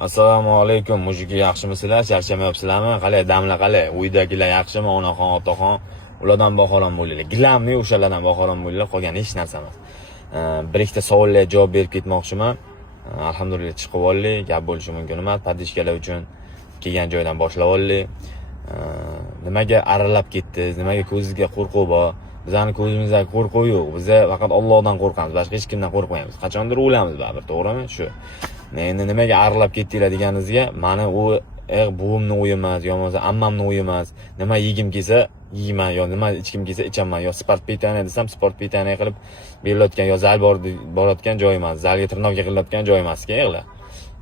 Assalomu alaykum, mujiki yaxshimisizlar? Charchamayapsizlarmi? Qalay, damlar qalay? Uydagilar yaxshimi? Onaxon, otaxon, ulardan bahoron bo'linglar. Gilamni o'shalardan bahoron bo'linglar, qolgan hech narsa emas. Bir ikkita savollarga javob berib ketmoqchiman. Alhamdulillah chiqib oldik, gap bo'lishi mumkin emas. Padishkalar uchun kelgan joydan boshlab oldik. Nimaga aralab ketdingiz? Nimaga ko'zingizga qo'rquv bor? Bizning ko'zimizda qo'rquv yo'q. Biz faqat Allohdan qo'rqamiz, boshqa hech kimdan qo'rqmaymiz. Qachondir o'lamiz baribir, to'g'rimi? Shu. Endi nimaga aralab ketdinglar deganingizga, mani u buvimni o'yi emas, yo bo'lmasa ammamni o'yi emas. Nima yegim kelsa yeyman, yo nima ichkim kelsa ichaman, yo sport pitaniya desam sport pitaniya qilib berilayotgan, yo zal borayotgan joy emas, zalga tirnoq yig'ilayotgan joy emas-ku, yig'lar.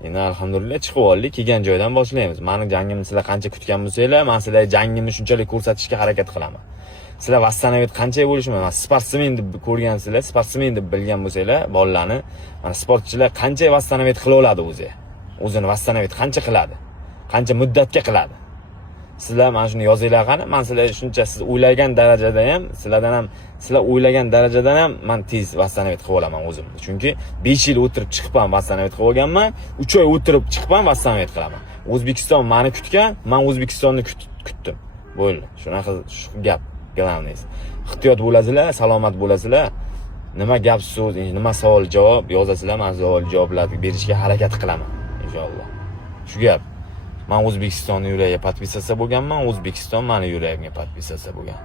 Endi alhamdulillah chiqib oldik, kelgan joydan boshlaymiz. Meni jangimni sizlar qancha kutgan bo'lsanglar, men sizlarga jangimni shunchalik ko'rsatishga harakat qilaman. Sizlar vassanavit qancha bo'lishi mumkin? Sportsmen deb ko'rgansizlar, sportsmen deb bilgan bo'lsanglar, bolalarni, mana sportchilar qancha vassanavit qila oladi o'zi? O'zini vassanavit qancha qiladi? Qancha muddatga qiladi? Sizlar mana shuni yozinglar qani. Men sizlar shuncha siz o'ylagan darajada ham, sizlardan ham, sizlar o'ylagan darajadan ham men tez vassanavit qilib olaman o'zimni. Chunki 5 yil o'tirib chiqib ham vassanavit qilib olganman, 3 oy o'tirib chiqib ham vassanavit qilaman. O'zbekiston meni kutgan, men O'zbekistonni kutdim. Bo'ldi. Shunaqa gap. Glavonis. Ehtiyot bo'lasizlar, salomat bo'lasizlar. Nima gap so'z, nima savol javob yozasizlar, men savol javoblarni berishga harakat qilaman inshaalloh. Shu gap. Men O'zbekistonning yuragiga podpisatsiya bo'lganman, O'zbekiston meni yuragimga podpisatsiya bo'lgan.